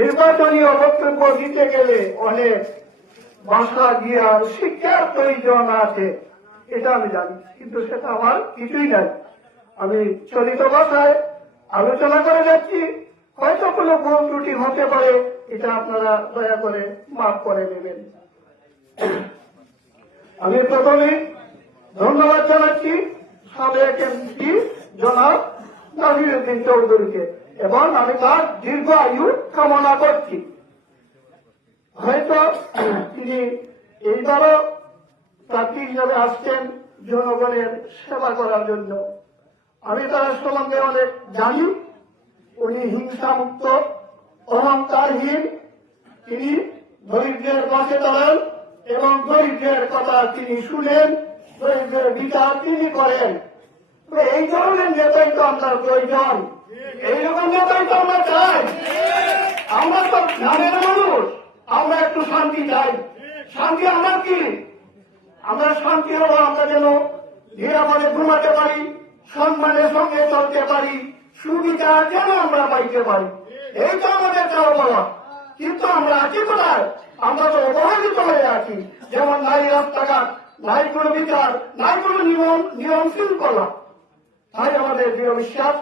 নির্বাচনী বক্তব্য দিতে গেলে অনেক ভাষা জ্ঞান শিক্ষার প্রয়োজন আছে, এটা আমি জানি, কিন্তু সেটা আমার কিছুই নাই। আমি চলিত ভাষায় আলোচনা করে যাচ্ছি, হয়তো কোনো ভুল ত্রুটি হতে পারে, এটা আপনারা দয়া করে মাফ করে নেবেন। আমি প্রথমে ধন্যবাদ জানাচ্ছি সাবেক এমপি জনাব নাজিরউদ্দিন চৌধুরীকে এবং আমি তার দীর্ঘ আয়ু কামনা করছি। হয়তো তিনি এইবারও প্রার্থী হিসাবে আসছেন জনগণের সেবা করার জন্য। আমি তার সম্বন্ধে অনেক জানি। উনি হিংসামুক্ত, অহংকারহীন, তিনি দরিদ্রের পাশে দাঁড়ান এবং দরিদ্রের কথা তিনি শুনেন, দরিদ্রের বিচার তিনি করেন। এই ধরনের নেতাই তো আমরা প্রয়োজন, এইরকম নেতাই তো আমরা চাই। আমরা তো গ্রামের মানুষ, আমরা একটু শান্তি চাই। শান্তি আমার কি? আমরা শান্তি হবো আমরা যেন নিরাপদে ঘুমাতে পারি, সম্মানের সঙ্গে চলতে পারি, সুবিধা যেন আমরা পাইতে পারি, এই তো আমাদের চাওয়া বলা। কিন্তু আমরা আছি কোথায়? আমরা তো অবহেলিত হয়ে আছি। যেমন নাই রাস্তাঘাট, নাই কোনো বিচার, নাই কোনো নিয়ম শৃঙ্খলা। তাই আমাদের দৃঢ় বিশ্বাস,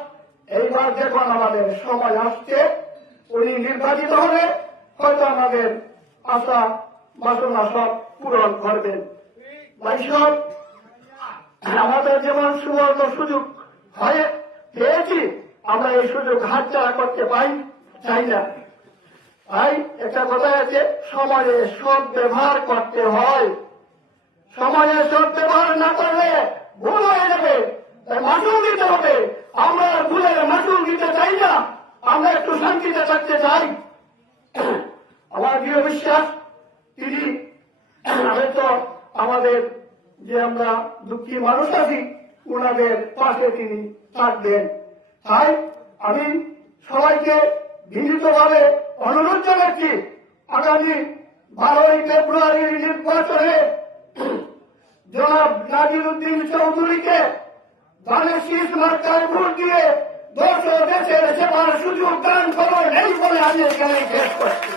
এইবার যখন আমাদের সময় আসছে, উনি নির্বাচিত হলে হয়তো আমাদের আশা বাসনা সব পূরণ করবেন। ভাইসব, আমাদের যেমন সুবর্ণ সুযোগ হয়ে পেয়েছি, আমরা এই সুযোগ হাতছাড়া করতে চাই না। তাই একটা কথা আছে, সময়ে সৎ ব্যবহার করতে হয়। সময়ে সৎ ব্যবহার না করলে ভুল হয়ে যাবে, তাই মাসুল দিতে হবে। আমরা ভুলের মাসুল দিতে চাই না, আমরা একটু শান্তিতে থাকতে চাই। আমার দৃঢ় বিশ্বাস তিনি হয়তো আমাদের যে আমরা দুঃখী মানুষ আছি, ওনাদের পাশে তিনি থাকবেন। তাই আমি সবাইকে বিনীতভাবে অনুরোধ জানাচ্ছি, আগামী 12ই ফেব্রুয়ারির নির্বাচনে জনাব নাজিরউদ্দিন চৌধুরীকে ধানের শীষ মার্কায় ভোট দিয়ে দেশের সেবার সুযোগ দান করো, এই বলে আমি এখানে শেষ করছি।